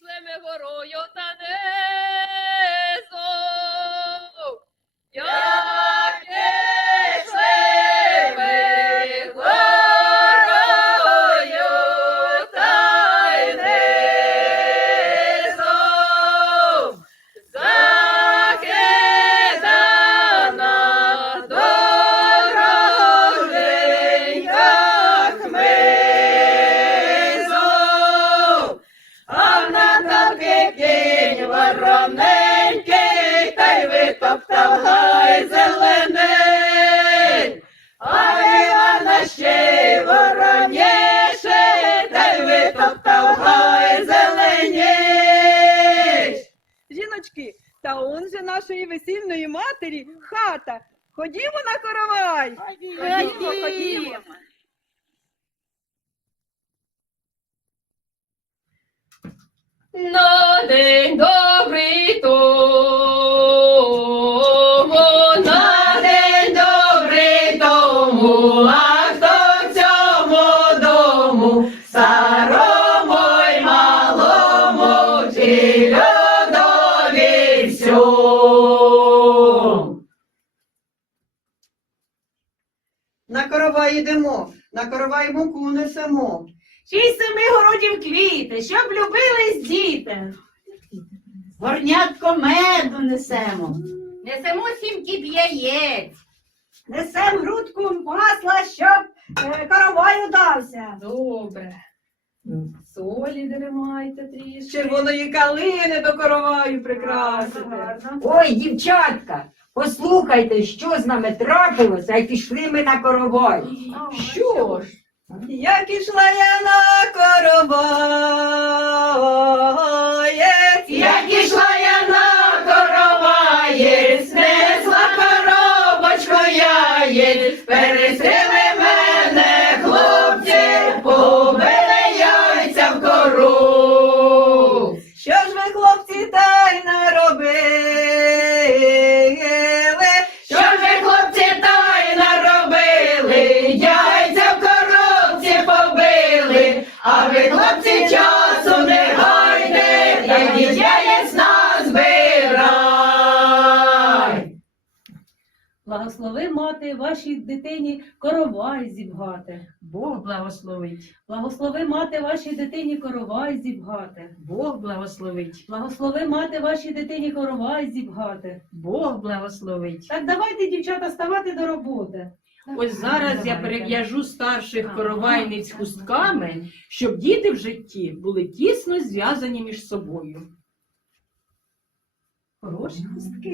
ішли горою та низом, коровай. Ходімо. На день добрий тому, коровай муку несемо. Шість семи городів квіти, щоб любились діти. Горнятко меду несемо. Несемо сім кіп яєць. Несем грудку масла, щоб е, короваю дався. Добре. Солі деревайте трішки. Червоної калини до короваю прикрасити. Гарно. Ой, дівчатка, послухайте, що з нами трапилося, і пішли ми на коровай. Що ж? Як ішла я на короваєць, Як ішла я на короваєць, несла коробочку яєць, перестріли Мати вашій дитині коровай зібгати. Бог благословить. Благослови мати вашій дитині коровай зібгати. Бог благословить. Благослови мати вашій дитині коровай зібгати. Бог благословить. Так давайте, дівчата, ставати до роботи. Ось зараз я перев'яжу старших коровайниць хустками, щоб діти в житті були тісно зв'язані між собою. Хороші хустки.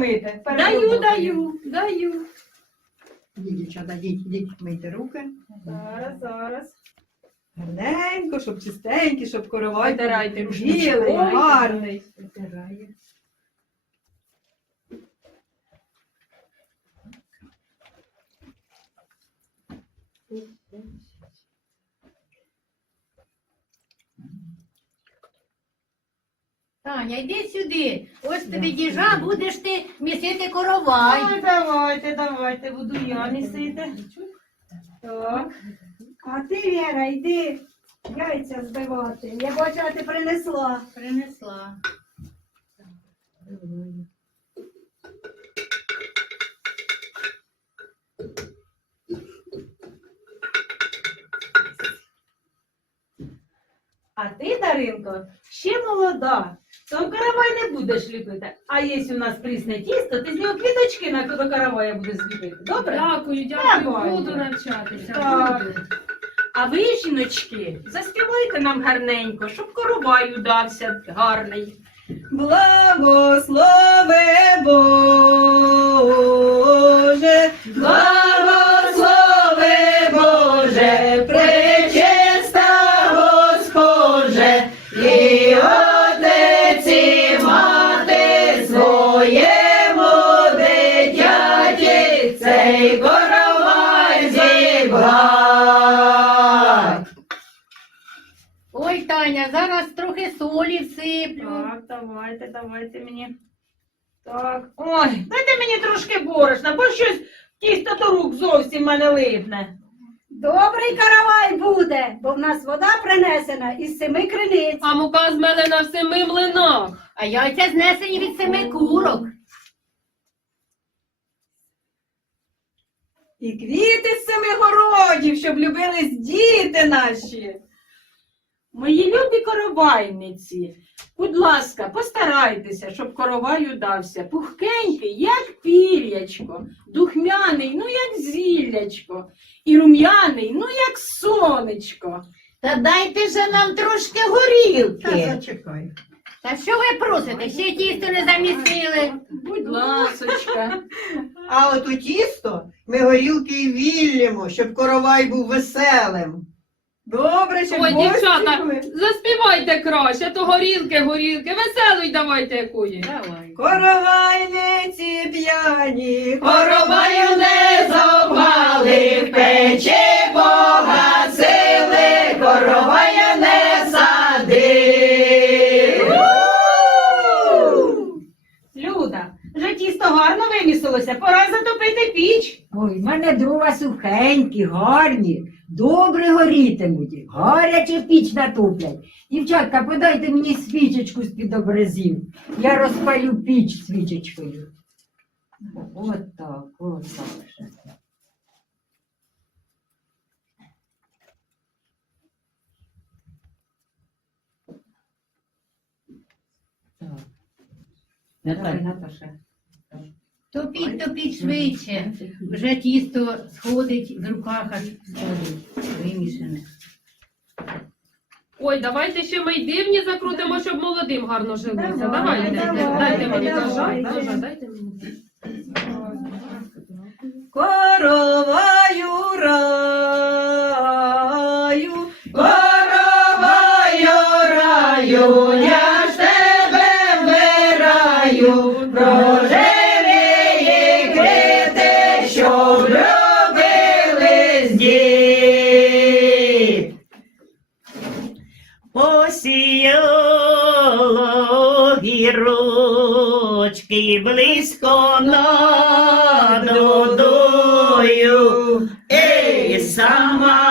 Помити. Даю, даю, даю. Дідіча, дівчата, йдіть, йдіть, мийте руки. Зараз, зараз. Гарненько, щоб чистенький, щоб коровай Витирайте білий, рушничком. гарний. Витирає. Таня, йди сюди. Ось тобі діжа, будеш ти місити коровай. Ай, давайте, давайте, буду я місити. Так. А ти, Віра, йди яйця збивати. Я бачу, а ти принесла. Принесла. А ти, Даринко, ще молода. То каравай не будеш ліпити. А є у нас прісне тісто, ти з нього квіточки на до каравая будеш ліпити. Добре? Дякую, дякую, Давай. буду навчатися. Так. буду. А ви, жіночки, заспівайте нам гарненько, щоб коровай удався гарний. Благослови Боже, Благослови всиплю. Так, давайте, давайте мені. Так. Ой, дайте мені трошки борошна, бо щось тісто до рук зовсім мене липне. Добрий каравай буде, бо в нас вода принесена із семи криниць. А мука з мене на семи млинах. А яйця знесені від семи курок. І квіти з семи городів, щоб любились діти наші. Мої любі коровайниці, будь ласка, постарайтеся, щоб коровай удався. Пухкенький, як пір'ячко, духмяний, ну як зіллячко, і рум'яний, ну як сонечко. Та дайте же нам трошки Та горілки. зачекай. Та що ви просите? Ще тісто не замісили. Будь ласочка. А от у тісто ми горілки і віллємо, щоб коровай був веселим. Добре, щоб Ой, дівчата, заспівайте краще, то горілки, горілки, веселий давайте якої. Давай. Коровайниці п'яні, Короваю не зовгали, в печі погасили, коровая не садив. Люда, вже тісто гарно вимісилося, пора затопити піч. Ой, в мене дрова сухенькі, гарні, добре горітимуть, гаряче піч натоплять. Дівчатка, подайте мені свічечку з-під образів. Я розпалю піч свічечкою. От так, от так. Так. Наташа. Топіть, топіть швидше. Вже тісто сходить в руках аж сходить. Вимішане. Ой, давайте ще ми й дивні закрутимо, щоб молодим гарно жилося. Давай, Давайте, давай, дайте мені ножа, дайте мені. Ei, Samuel.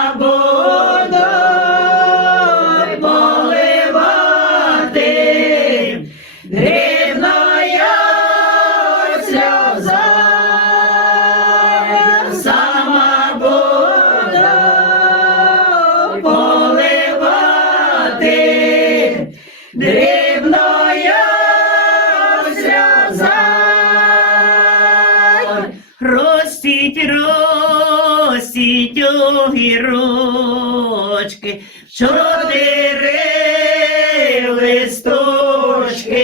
Огірочки, чотири листочки,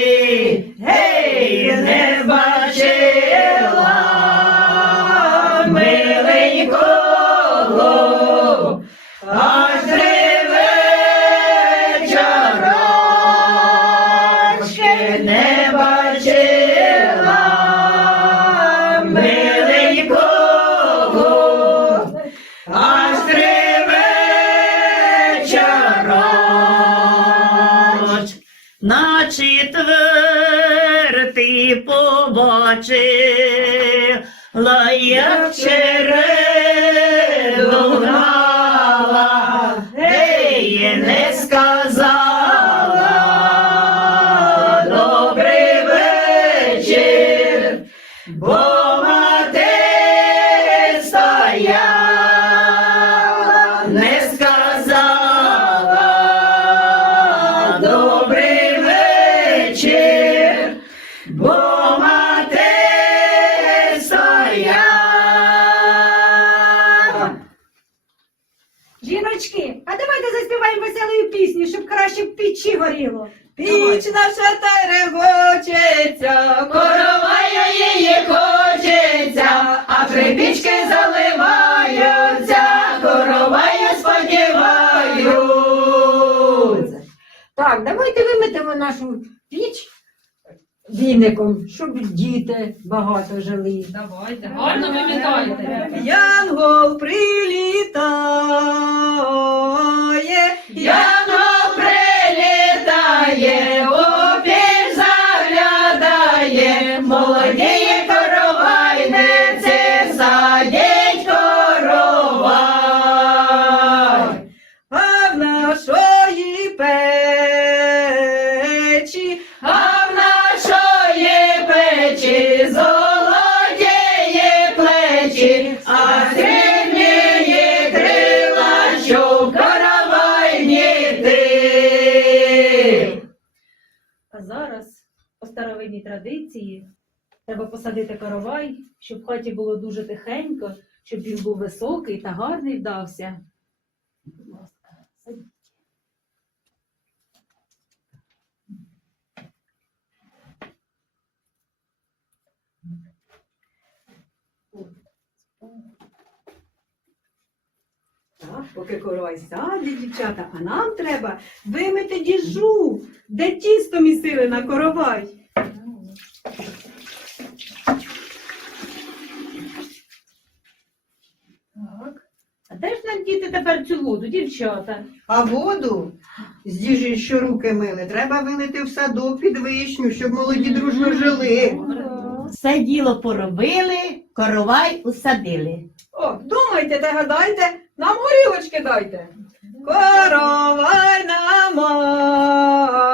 четвертий побачила, як череду горіло. Піч наша та регочеться, Короваю її хочеться, а припічки заливаються, короваю сподіваються. Так, давайте виметемо нашу піч віником, щоб діти багато жили. Давайте, гарно вимітайте. Янгол прилітає, Янгол треба каравай, щоб в хаті було дуже тихенько, щоб він був високий та гарний вдався. Будь ласка. Так, поки коровай сяде, дівчата, а нам треба вимити діжу, де тісто місили на коровай. Так. А де ж нам діти тепер цю воду, дівчата? А воду з діжі, що руки мили, треба вилити в садок під вишню, щоб молоді дружно жили. Все діло поробили, коровай усадили. О, думайте та гадайте, нам горілочки дайте. Коровай на мати,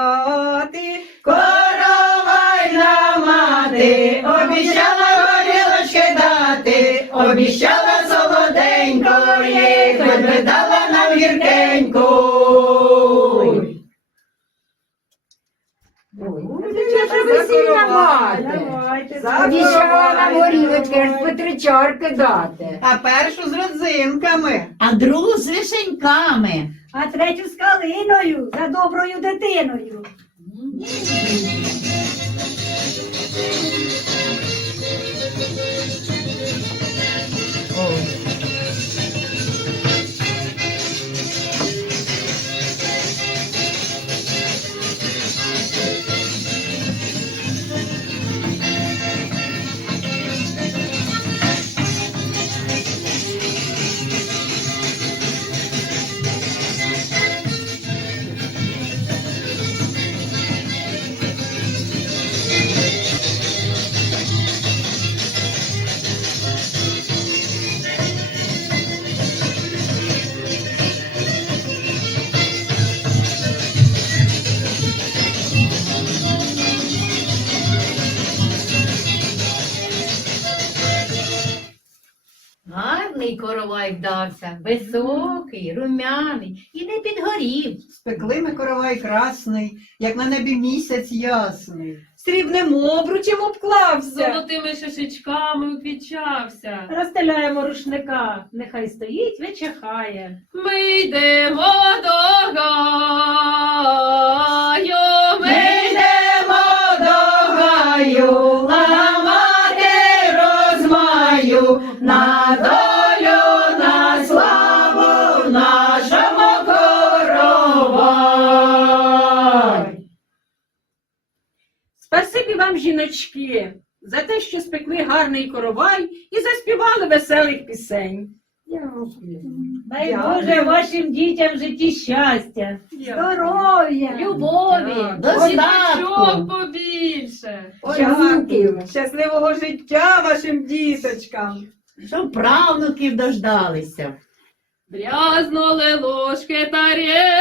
Коровайна мати, обіщала горілочки дати, обіщала солоденької, Це весільна мати. Давайте, Обіцяла нам горілочки аж по три чарки дати. А першу з родзинками. А другу з вишеньками. А третю з калиною за доброю дитиною. Гарний коровай вдався, високий, румяний і не підгорів. Спекли ми коровай красний, як на небі місяць ясний. срібним обручем обклався. Золотими шишечками уквічався. Розстеляємо рушника, нехай стоїть, вичихає. Ми йдемо до гаю, Ми йдемо до гаю, славу нашому коровай. Спасибі вам, жіночки, за те, що спекли гарний коровай і заспівали веселих пісень. Дай Боже вашим дітям в житті щастя, Здоров'я! любові. Що побільше. Дякую. Щасливого життя вашим діточкам. Щоб правнуків дождалися. Брязнули ложки тарілки.